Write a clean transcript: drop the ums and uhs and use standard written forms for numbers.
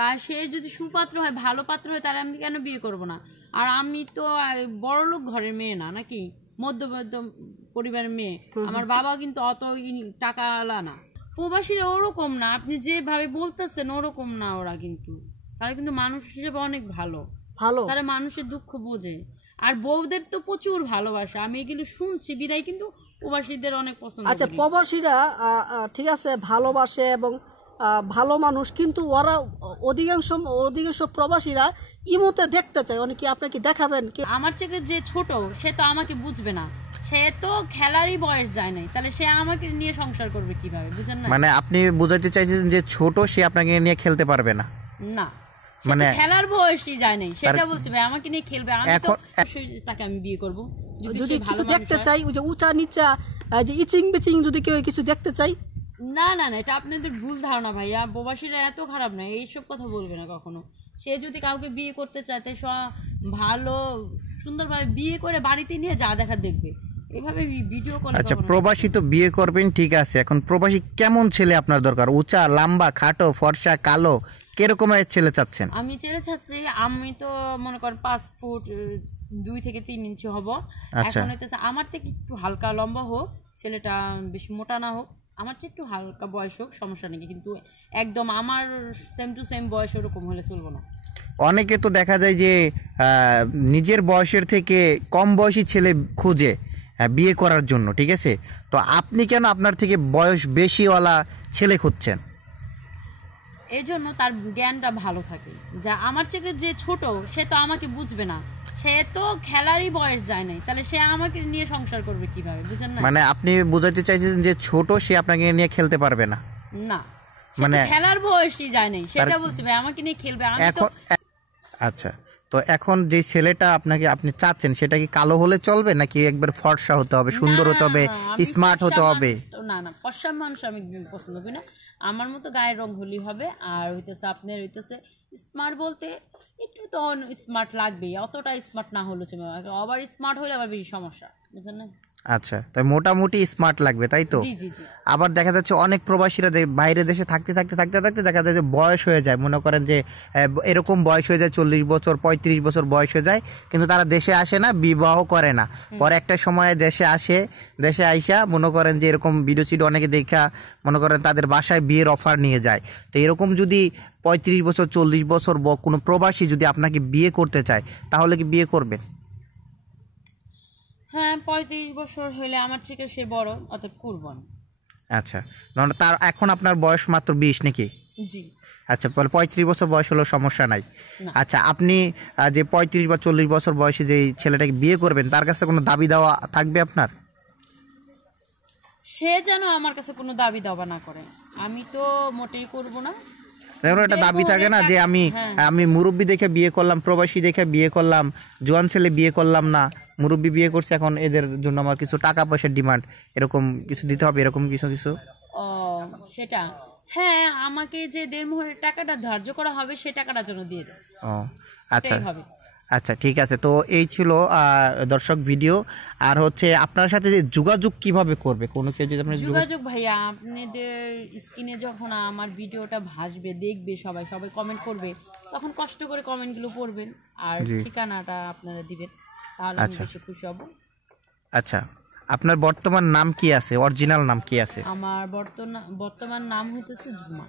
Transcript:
তার সে যদি সুপাত্র হয়, ভালো পাত্র হয়, তাহলে আমি কেন বিয়ে করব না? আর আমি তো বড়লোক ঘরের মেয়ে না, নাকি মধ্যবিত্ত পরিবারের মেয়ে। আমার বাবা কিন্তু অত টাকাওয়ালা না। প্রবাসীরা ওরকম না, আপনি যেভাবে বলতেছেন ওরকম না। ওরা কিন্তু তারা কিন্তু মানুষ হিসেবে অনেক ভালো, তারা মানুষের দুঃখ বোঝে। আর বউদের তো প্রচুর ভালোবাসা, আমি এগুলো শুনছি বিদায় কিন্তু প্রবাসীদের অনেক পছন্দ। আচ্ছা, প্রবাসীরা ঠিক আছে ভালোবাসে এবং ভালো মানুষ, কিন্তু ওরা অধিকাংশ প্রবাসীরা ইমোতে দেখতে চায়। অনেকে আপনাকে দেখাবেন আমার থেকে যে ছোট সে তো আমাকে বুঝবে না, সে তো খেলারই বয়স যায় নাই, তাহলে সে আমাকে নিয়ে সংসার করবে কিভাবে? বুঝেন না? মানে আপনি বোঝাতে চাইছেন যে ছোট সে আপনাকে নিয়ে খেলতে পারবে না? না, মানে খেলার বয়সই যায় নাই, সেটা বলছি ভাই। আমাকে নিয়ে খেলবে, আমি তো তাকে আমি বিয়ে করব যদি কিছু দেখতে চাই। ওই যে উঁচা নিচা, যে ইচিং বিচিং যদি কেউ কিছু দেখতে চাই। না না না, এটা আপনাদের ভুল ধারণা ভাইয়া। প্রবাসীরা এত খারাপ না, এইসব কথা বলবে না কখনো। সে যদি কাউকে বিয়ে করতে চায়, তাই ভালো সুন্দরভাবে বিয়ে করে বাড়িতে নিয়ে যা দেখা দেখবে, এভাবে ভিডিও করে। আচ্ছা, প্রবাসী তো বিয়ে করবেন, ঠিক আছে। এখন প্রবাসী কেমন ছেলে আপনার দরকার? উঁচা, লম্বা, খাটো, ফর্সা, কালো, কিরকমের ছেলে চাচ্ছেন? আমি ছেলে চাচ্ছি, আমি তো মনে করেন 5 ফুট 2 থেকে 3 ইঞ্চি হব। এখন হইতেছে আমার থেকে একটু হালকা লম্বা হোক, ছেলেটা বেশি মোটা না হোক, আমার চেয়ে একটু হালকা বয়স হোক, সমস্যা নেই, কিন্তু একদম আমার সেম টু সেম বয়স ওরকম হলে চলবো না। অনেকে তো দেখা যায় যে নিজের বয়সের থেকে কম বয়সী ছেলে খুঁজে বিয়ে করার জন্য, ঠিক আছে। তো আপনি কেন আপনার থেকে বয়স বেশিওয়ালা ছেলে খুঁজছেন? এই জন্য তার জ্ঞানটা ভালো থাকে। যা আমার থেকে যে ছোট সে তো আমাকে বুঝবে না, সে তো খেলারই বয়স যায় নাই, তাহলে সে আমাকে নিয়ে সংসার করবে কিভাবে? বুঝেন না? মানে আপনি বোঝাতে চাইছেন যে ছোট সে আপনাকে নিয়ে খেলতে পারবে না? না, মানে খেলার বয়সই যায় নাই, সেটা বলছি ভাই। আমাকে নিয়ে খেলবে এখন। আচ্ছা, তো এখন যে ছেলেটা আপনি চাচ্ছেন, সেটা কি কালো হলে চলবে, নাকি একবার ফর্সা হতে হবে, সুন্দর হতে হবে, স্মার্ট হতে হবে? না না, ফর্সা মানুষ আমি পছন্দ করি না। আমার মতো গায়ের রং হলেই হবে। আর হইতেছে আপনার হইতেছে স্মার্ট বলতে একটু তো স্মার্ট লাগবেই, অতটা স্মার্ট না হলে আবার স্মার্ট হলে আবার বেশি সমস্যা, বুঝছেন না? আচ্ছা, তাই মোটামুটি স্মার্ট লাগবে, তাই তো? আবার দেখা যাচ্ছে অনেক প্রবাসীরা বাইরে দেশে থাকতে থাকতে থাকতে থাকতে দেখা যায় যে বয়স হয়ে যায়, মনে করেন যে এরকম বয়স হয়ে যায় 40 বছর 35 বছর বয়স হয়ে যায়, কিন্তু তারা দেশে আসে না, বিবাহ করে না। পরে একটা সময়ে দেশে আসে, দেশে আইসা মনে করেন যে এরকম ভিডিও সিডিও অনেকে দেখা মনে করেন তাদের বাসায় বিয়ের অফার নিয়ে যায়। তো এরকম যদি 35 বছর 40 বছর কোনো প্রবাসী যদি আপনাকে বিয়ে করতে চায়, তাহলে কি বিয়ে করবেন? হ্যাঁ, 35 বছর হলে আমার থেকে সে বড়, অতএব করবেন। আচ্ছা, মানে তার এখন আপনার বয়স মাত্র 20 নাকি? জি। আচ্ছা, 35 বছর বয়স হলেও সমস্যা নাই। আচ্ছা, আপনি যে 35 বা 40 বছর বয়সে যে ছেলেটাকে বিয়ে করবেন, তার কাছে কোনো দাবি দেওয়া থাকবে আপনার? সে যেন আমার কাছে কোনো দাবি দাওয়া না করে, আমি তো মোটেই করব না। দেখুন, একটা দাবি থাকে না যে আমি মুরব্বী দেখে বিয়ে করলাম, প্রবাসী দেখে বিয়ে করলাম, জোয়ান ছেলে বিয়ে করলাম না, মুরব্বী বিয়ে করছে, এখন এদের জন্য আমার কিছু টাকা পয়সার ডিমান্ড, এরকম কিছু দিতে হবে, এরকম কিছু কিছু। ও সেটা, হ্যাঁ, আমাকে যে দেড়মোহরের টাকাটা ধার্য করা হবে সে টাকাটা যেন দিয়ে দেয়। ও আচ্ছা আচ্ছা, ঠিক আছে। তো এই ছিল দর্শক ভিডিও। আর হচ্ছে আপনার সাথে যে যোগাযোগ কিভাবে করবে, কোনো কেউ যদি আপনার যোগাযোগ ভাইয়া, আপনাদের স্ক্রিনে যখন আমার ভিডিওটা ভাসবে, দেখবে সবাই কমেন্ট করবে, তখন কষ্ট করে কমেন্টগুলো পড়বেন আর ঠিকানাটা আপনারা দিবেন, তাহলে আমি বেশি খুশি হব। আচ্ছা, আপনার বর্তমান নাম কি আছে, অরিজিনাল নাম কি আছে? আমার বর্তমান নাম হইতেছে ঝুমা।